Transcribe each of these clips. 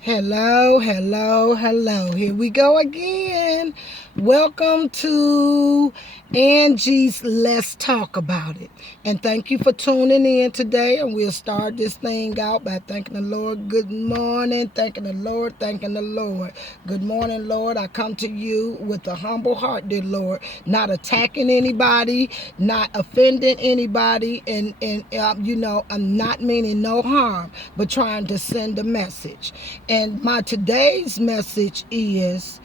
Hello, hello, hello. Here we go again. Welcome to Angie's Let's Talk About It. And thank you for tuning in today. And we'll start this thing out by thanking the Lord. Good morning. Thanking the Lord. Thanking the Lord. Good morning, Lord. I come to you with a humble heart, dear Lord. Not attacking anybody, not offending anybody. And I'm not meaning no harm, but trying to send a message. And my today's message is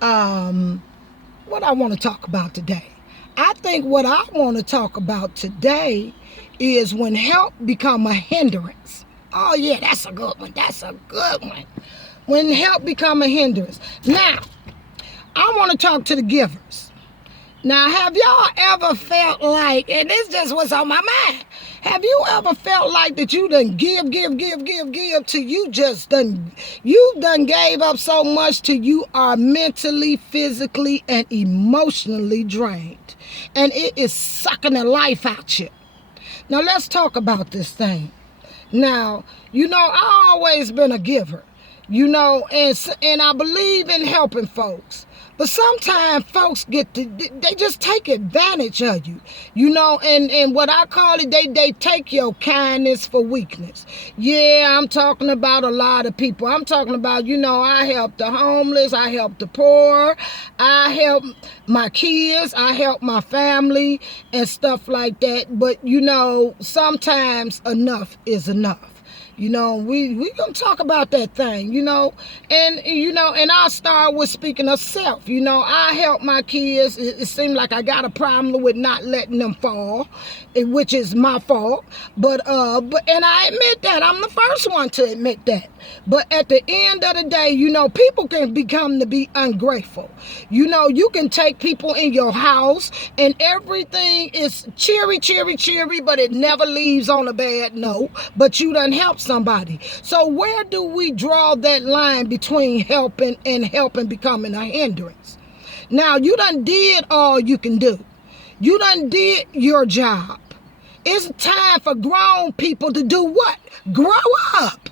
what I want to talk about today. I think what I want to talk about today is when help become a hindrance. Oh yeah, that's a good one. That's a good one. When help become a hindrance. Now, I want to talk to the givers. Now, have y'all ever felt like, and this just was on my mind, have you ever felt like that you done give till you done gave up so much till you are mentally, physically, and emotionally drained. And it is sucking the life out you. Now, let's talk about this thing. Now, I always been a giver, and I believe in helping folks. But sometimes folks they just take advantage of you, and what I call it, they take your kindness for weakness. Yeah, I'm talking about a lot of people. I'm talking about, I help the homeless, I help the poor, I help my kids, I help my family and stuff like that. But, sometimes enough is enough. We gonna talk about that thing, and I'll start with speaking of self. I help my kids. It seems like I got a problem with not letting them fall, which is my fault. But and I admit that. I'm the first one to admit that. But at the end of the day, people can become to be ungrateful. You can take people in your house and everything is cheery, but it never leaves on a bad note. But you done help somebody. So where do we draw that line between helping and becoming a hindrance? Now, you done did all you can do. You done did your job. It's time for grown people to do what? Grow up.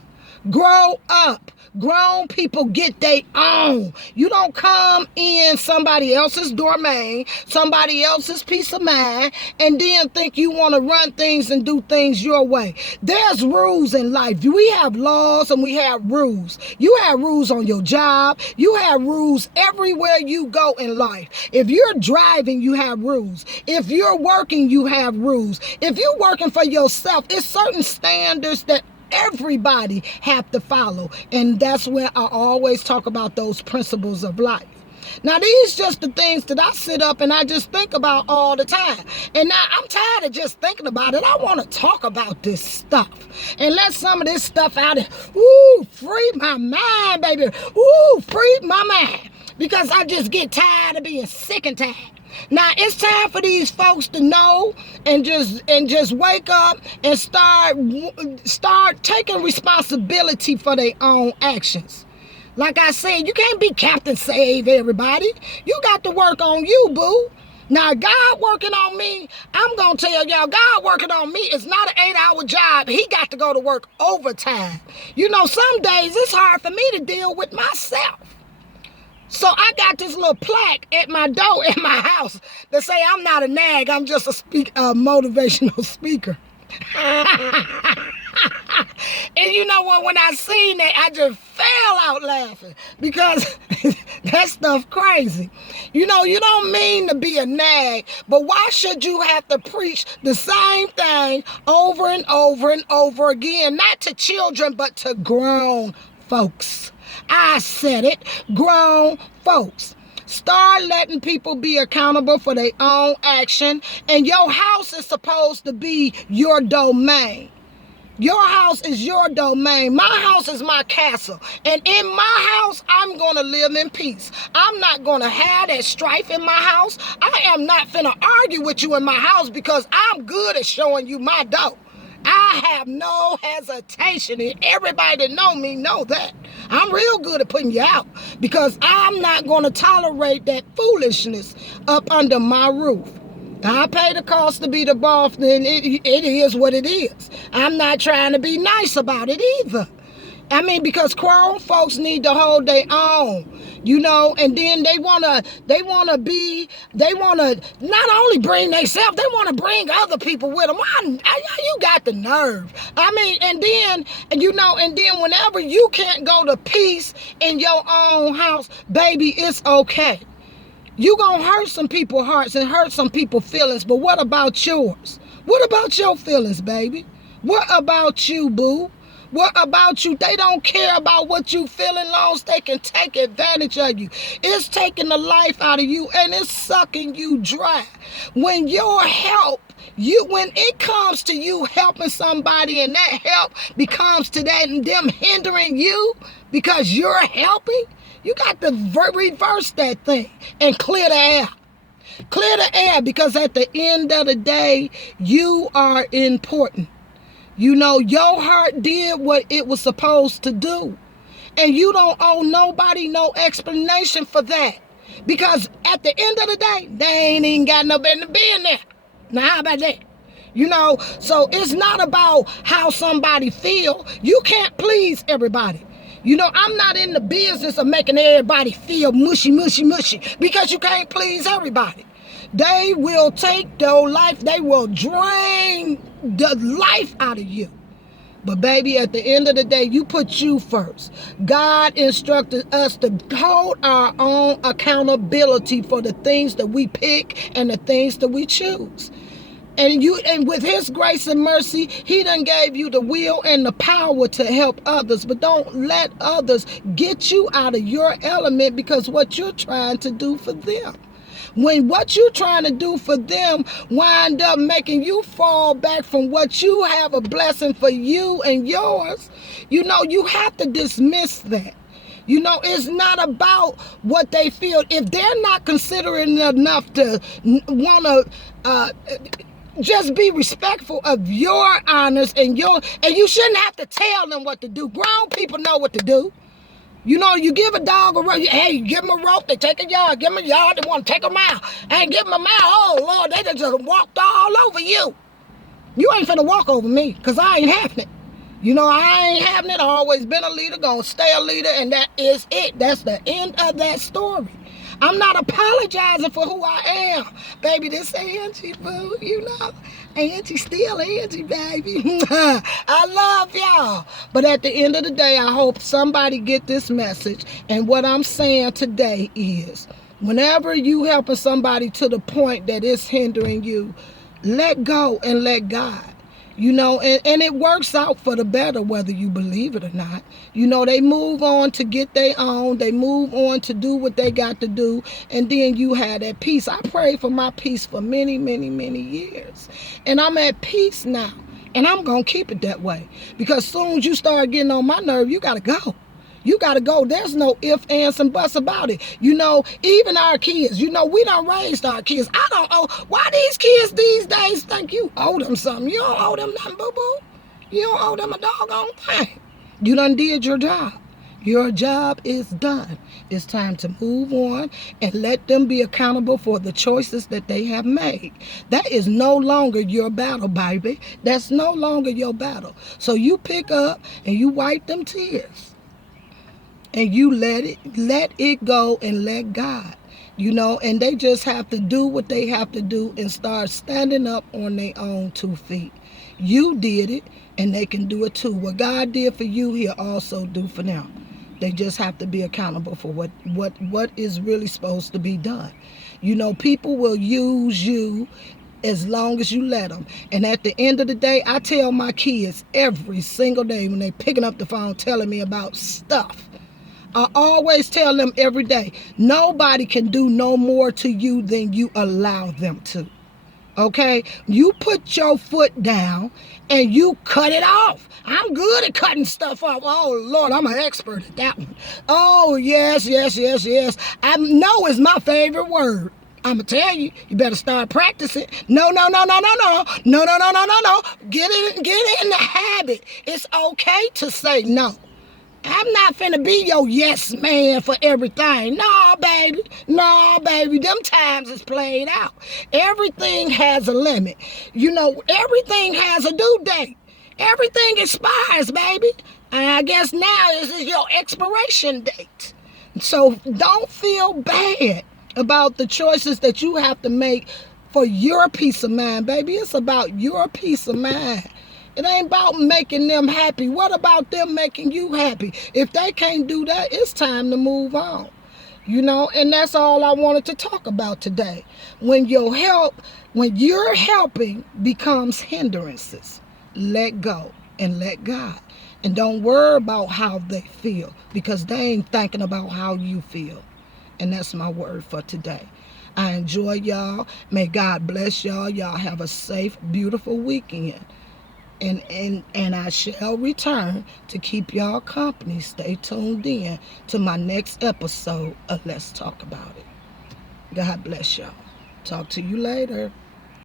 Grow up. Grown people get their own. You don't come in somebody else's domain, somebody else's peace of mind, and then think you want to run things and do things your way. There's rules in life. We have laws and we have rules. You have rules on your job. You have rules everywhere you go in life. If you're driving, you have rules. If you're working, you have rules. If you're working for yourself, it's certain standards that everybody have to follow. And that's where I always talk about those principles of life. Now, these just the things that I sit up and I just think about all the time. And now I'm tired of just thinking about it. I want to talk about this stuff and let some of this stuff out of, free my mind, baby. Free my mind. Because I just get tired of being sick and tired. Now it's time for these folks to know and just wake up and start taking responsibility for their own actions. Like I said, you can't be Captain Save everybody. You got to work on you, boo. Now, God working on me, I'm going to tell y'all, God working on me is not an 8-hour job. He got to go to work overtime. Some days it's hard for me to deal with myself. So I got this little plaque at my door in my house that say I'm not a nag, I'm just a motivational speaker. And you know what, when I seen that, I just fell out laughing because that stuff crazy. You don't mean to be a nag, but why should you have to preach the same thing over and over and over again, not to children, but to grown folks? I said it, grown folks. Start letting people be accountable for their own action, and your house is supposed to be your domain. Your house is your domain. My house is my castle. And in my house, I'm going to live in peace. I'm not going to have that strife in my house. I am not finna argue with you in my house because I'm good at showing you my door. I have no hesitation, and everybody that know me know that. I'm real good at putting you out because I'm not going to tolerate that foolishness up under my roof. I pay the cost to be the boss, then it is what it is. I'm not trying to be nice about it either. I mean, because grown folks need to hold their own, and then they wanna not only bring themselves, they wanna bring other people with them. You got the nerve. I mean, and then whenever you can't go to peace in your own house, baby, it's okay. You gonna hurt some people's hearts and hurt some people's feelings, but what about yours? What about your feelings, baby? What about you, boo? What about you? They don't care about what you feeling, long as they can take advantage of you. It's taking the life out of you and it's sucking you dry. When when it comes to you helping somebody and that help becomes to them hindering you because you're helping, you got to reverse that thing and clear the air. Clear the air, because at the end of the day, you are important. Your heart did what it was supposed to do. And you don't owe nobody no explanation for that. Because at the end of the day, they ain't even got no business being there. Now, how about that? So it's not about how somebody feel. You can't please everybody. I'm not in the business of making everybody feel mushy, because you can't please everybody. They will take your life. They will drain the life out of you. But baby, at the end of the day, you put you first. God instructed us to hold our own accountability for the things that we pick and the things that we choose. And with his grace and mercy, he done gave you the will and the power to help others. But don't let others get you out of your element because what you're trying to do for them. When what you're trying to do for them wind up making you fall back from what you have a blessing for you and yours, you have to dismiss that. It's not about what they feel. If they're not considering enough to want to just be respectful of your honors and you shouldn't have to tell them what to do. Grown people know what to do. You give a dog a rope. Hey, give them a rope. They take a yard. Give them a yard. They want to take a mile. Hey, give them a mile. Oh, Lord, they just walked all over you. You ain't finna walk over me because I ain't having it. I ain't having it. I've always been a leader, gonna stay a leader, and that is it. That's the end of that story. I'm not apologizing for who I am. Baby, this Angie, boo, Angie still Angie, baby. I love y'all. But at the end of the day, I hope somebody get this message. And what I'm saying today is, whenever you helping somebody to the point that it's hindering you, let go and let God. And it works out for the better, whether you believe it or not. They move on to get their own. They move on to do what they got to do. And then you have that peace. I prayed for my peace for many, many, many years. And I'm at peace now. And I'm going to keep it that way. Because as soon as you start getting on my nerve, you got to go. You got to go. There's no ifs, ands, and buts about it. Even our kids, we done raised our kids. I don't know why these kids these days think you owe them something. You don't owe them nothing, boo-boo. You don't owe them a doggone thing. You done did your job. Your job is done. It's time to move on and let them be accountable for the choices that they have made. That is no longer your battle, baby. That's no longer your battle. So you pick up and you wipe them tears. And you let it go and let God, and they just have to do what they have to do and start standing up on their own 2 feet. You did it, and they can do it too. What God did for you, he'll also do for them. They just have to be accountable for what is really supposed to be done. People will use you as long as you let them. And at the end of the day, I tell my kids every single day when they picking up the phone telling me about stuff, I always tell them every day, nobody can do no more to you than you allow them to. Okay? You put your foot down and you cut it off. I'm good at cutting stuff off. Oh, Lord, I'm an expert at that one. Oh, yes. I know is my favorite word. I'm going to tell you, you better start practicing. No. Get in the habit. It's okay to say no. I'm not finna be your yes man for everything. No, baby. Them times is played out. Everything has a limit. Everything has a due date. Everything expires, baby. And I guess now this is your expiration date. So don't feel bad about the choices that you have to make for your peace of mind, baby. It's about your peace of mind. It ain't about making them happy. What about them making you happy? If they can't do that, it's time to move on. And that's all I wanted to talk about today. When you're helping becomes hindrances, let go and let God. And don't worry about how they feel, because they ain't thinking about how you feel. And that's my word for today. I enjoy y'all. May God bless y'all. Y'all have a safe, beautiful weekend. And I shall return to keep y'all company. Stay tuned in to my next episode of Let's Talk About It. God bless y'all. Talk to you later.